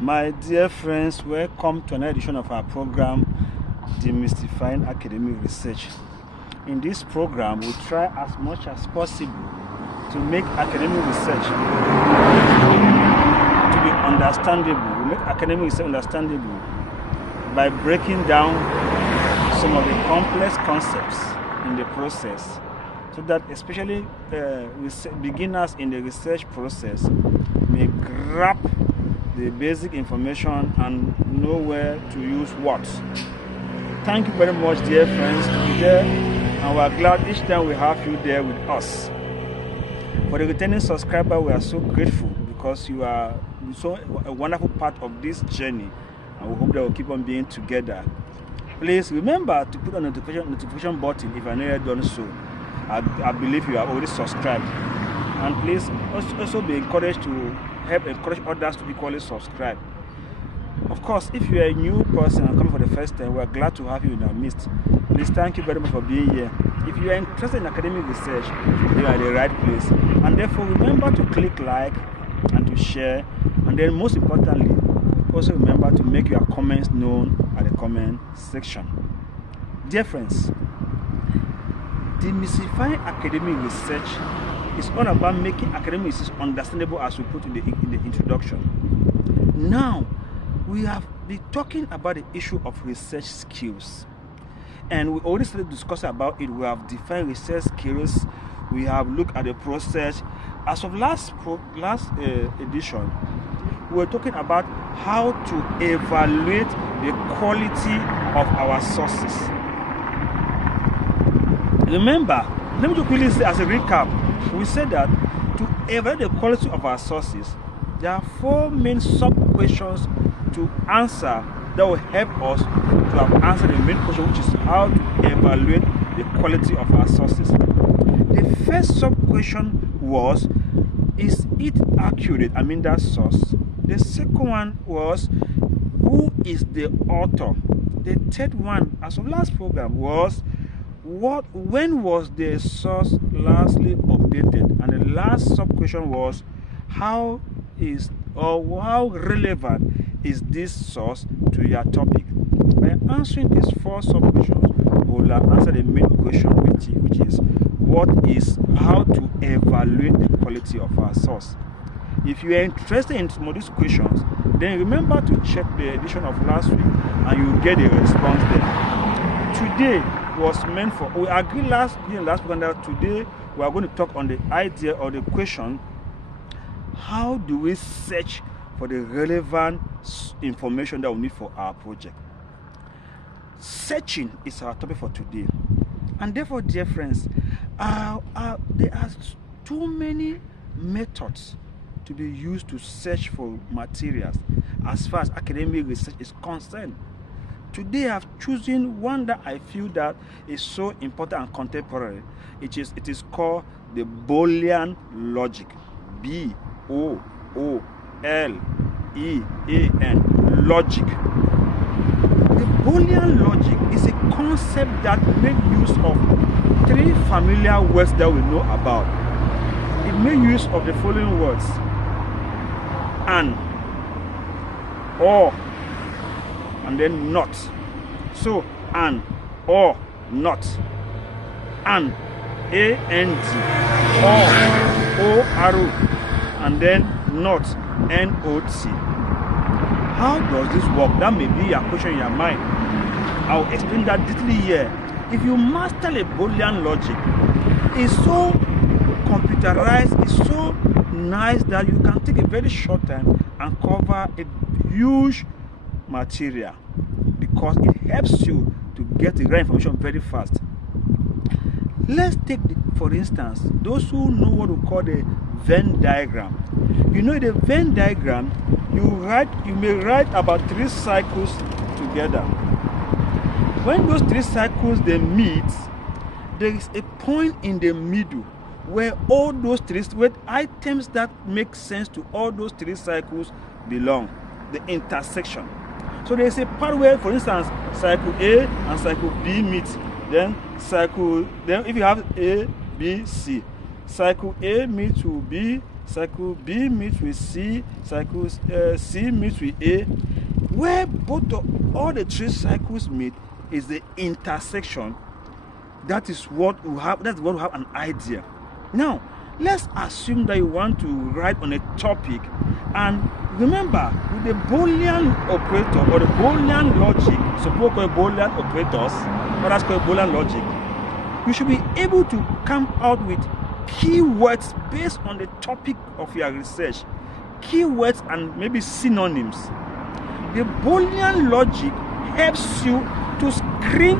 My dear friends, welcome to another edition of our program, Demystifying Academic Research. In this program, we try as much as possible to make academic research to be understandable. We make academic research understandable by breaking down some of the complex concepts in the process, so that especially beginners in the research process may grab the basic information and know where to use what. Thank you very much, dear friends, to be there, and we are glad each time we have you there with us. For the returning subscriber, we are so grateful because you are so a wonderful part of this journey, and we hope that we'll keep on being together. Please remember to put on the notification button if you are not yet done so. I believe you are already subscribed, and please also be encouraged to help encourage others to equally subscribe. Of course, if you are a new person and coming for the first time, we are glad to have you in our midst. Please, thank you very much for being here. If you are interested in academic research, you are at the right place. And therefore, remember to click like and to share. And then most importantly, also remember to make your comments known at the comment section. Dear friends, demystifying academic research is all about making academic research understandable, as we put in the introduction. Now, we have been talking about the issue of research skills, and we already started discussing about it. We have defined research skills. We have looked at the process. As of last edition, we were talking about how to evaluate the quality of our sources. Remember, let me just quickly say as a recap, we said that to evaluate the quality of our sources, there are four main sub-questions to answer that will help us to have answered the main question, which is how to evaluate the quality of our sources. The first sub-question was, is it accurate? I mean, that source. The second one was, who is the author? The third one, as of last program, was, when was the source lastly updated? And the last sub-question was, how relevant is this source to your topic? By answering these four sub-questions, we will answer the main question, which is how to evaluate the quality of our source. If you are interested in some of these questions, then remember to check the edition of last week and you will get a response there. Today was meant for, we agreed last program that today we are going to talk on the idea or the question, how do we search for the relevant information that we need for our project? Searching is our topic for today. And therefore, dear friends, there are too many methods to be used to search for materials as far as academic research is concerned. Today I've chosen one that I feel that is so important and contemporary. It is called the Boolean logic. B-O-O-L-E-A-N, logic. The Boolean logic is a concept that makes use of three familiar words that we know about. It makes use of the following words: and, or, and then not. So, and, or, not. And, A-N-D, or, O-R-O, and then not, N-O-T. How does this work? That may be a question in your mind. I'll explain that deeply here. If you master a Boolean logic, it's so computerized, it's so nice that you can take a very short time and cover a huge material, because it helps you to get the right information very fast. Let's take, for instance, those who know what we call the Venn diagram. You know, the Venn diagram, you may write about 3 cycles together. When those 3 cycles they meet, there is a point in the middle where all those 3 items that make sense to all those 3 cycles belong, the intersection. So there is a part where, for instance, cycle A and cycle B meet. Then if you have A, B, C, cycle A meets to B, cycle B meets with C, cycle C meets with A. Where all the three cycles meet is the intersection. That is what we have. That's what we have an idea. Now, let's assume that you want to write on a topic, and remember, with the Boolean operator or the Boolean logic, suppose called Boolean operators, or that's called Boolean logic, you should be able to come out with keywords based on the topic of your research, keywords and maybe synonyms. The Boolean logic helps you to screen,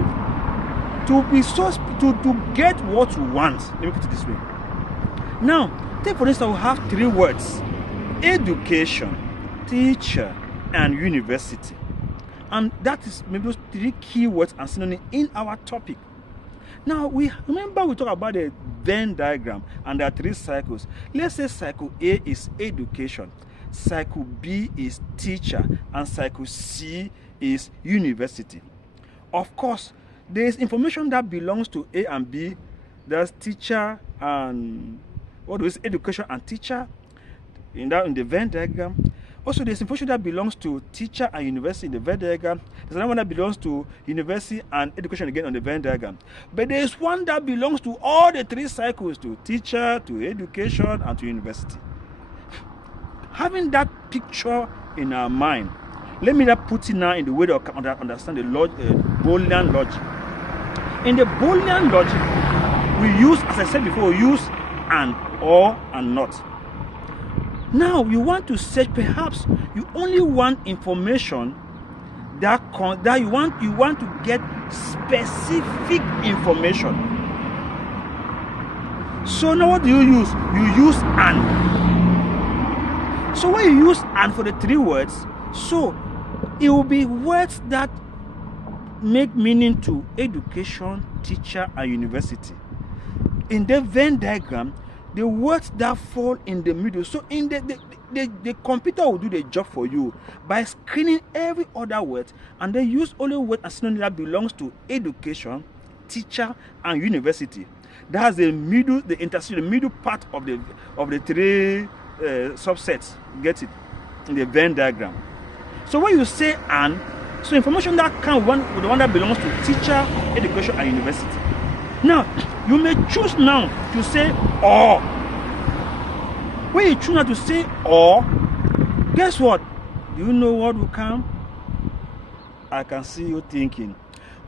to get what you want. Let me put it this way. Now, take for instance, we have three words: education, teacher, and university. And that is maybe those three keywords and synonyms in our topic. Now, we talk about the Venn diagram, and there are three cycles. Let's say cycle A is education, cycle B is teacher, and cycle C is university. Of course, there is information that belongs to A and B. There's teacher and education and teacher in the Venn diagram. Also, there's information that belongs to teacher and university in the Venn diagram. There's another one that belongs to university and education again on the Venn diagram. But there's one that belongs to all the three cycles, to teacher, to education, and to university. Having that picture in our mind, let me not put it now in the way to understand the Boolean logic. In the Boolean logic, we use, as I said before, we use and, or, and not. Now you want to search, perhaps you only want information that you want to get specific information. So now what do you use? You use and. So when you use and for the three words, so it will be words that make meaning to education, teacher, and university. In the Venn diagram, the words that fall in the middle. So in the computer will do the job for you by screening every other word, and then use only word and synonym that belongs to education, teacher, and university. That's the middle, the intersection, the middle part of the three subsets. Get it? In the Venn diagram. So when you say and, so information that can with the one that belongs to teacher, education, and university. Now, you may choose now to say or. When you choose now to say or, guess what? Do you know what will come? I can see you thinking.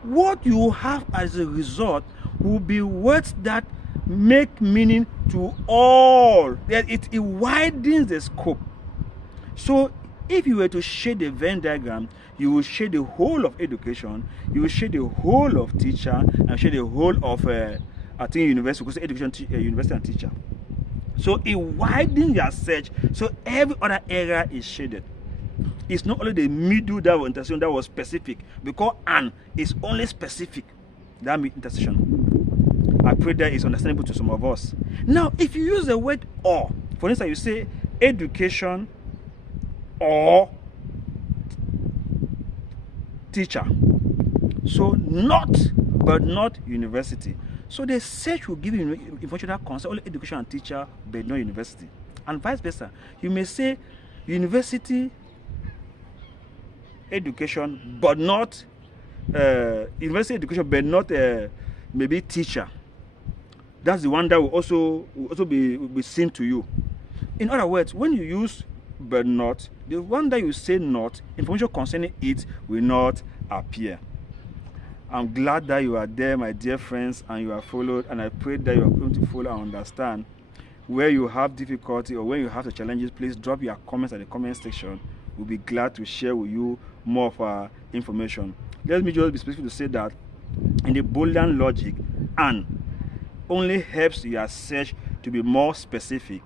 What you have as a result will be words that make meaning to all. It widens the scope. So if you were to shade the Venn diagram, you will shade the whole of education, you will shade the whole of teacher, and shade the whole of I think university, because education, university and teacher. So it widens your search, so every other area is shaded. It's not only the middle that was intersection that was specific, because and is only specific. That means intersection. I pray that is understandable to some of us. Now, if you use the word or, for instance, you say education or teacher. So not, but not university. So the search will give you information that concerns only education and teacher, but not university. And vice versa. You may say university, education, but not university education, but not maybe teacher. That's the one that will also be seen to you. In other words, when you use but not, the one that you say not, information concerning it will not appear. I'm glad that you are there, my dear friends, and you are followed, and I pray that you are going to follow and understand. Where you have difficulty or when you have the challenges, please drop your comments at the comment section. We'll be glad to share with you more of our information. Let me just be specific to say that in the Boolean logic, and only helps your search to be more specific,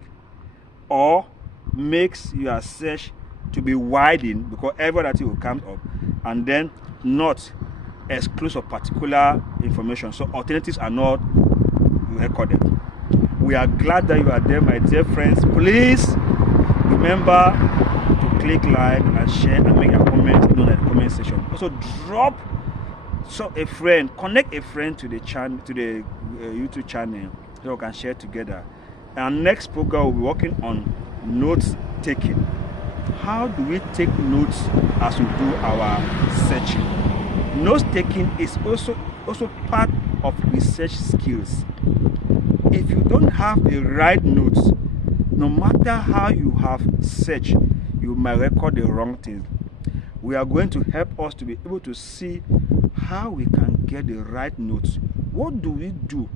or makes your search to be widened because every other thing will come up, and then not exclude of particular information. So alternatives are not recorded. We are glad that you are there, my dear friends. Please remember to click like and share and make a comment in the comment section. Also drop a friend, connect a friend to the channel, to the YouTube channel, so we can share together. Our next program will be working on notes taking. How do we take notes as we do our searching? Notes taking is also part of research skills. If you don't have the right notes, no matter how you have searched, you might record the wrong things. We are going to help us to be able to see how we can get the right notes. What do we do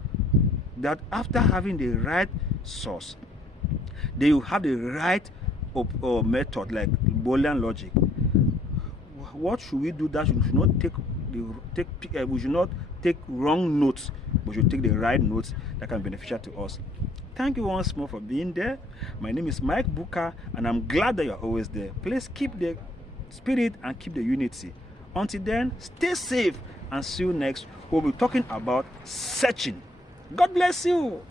that after having the right source, then you have the right method like Boolean logic? What should we do that we should not we should not take wrong notes, but should take the right notes that can be beneficial to us? Thank you once more for being there. My name is Mike Booker, and I'm glad that you're always there. Please keep the spirit and keep the unity. Until then, stay safe and see you next. We'll be talking about searching. God bless you.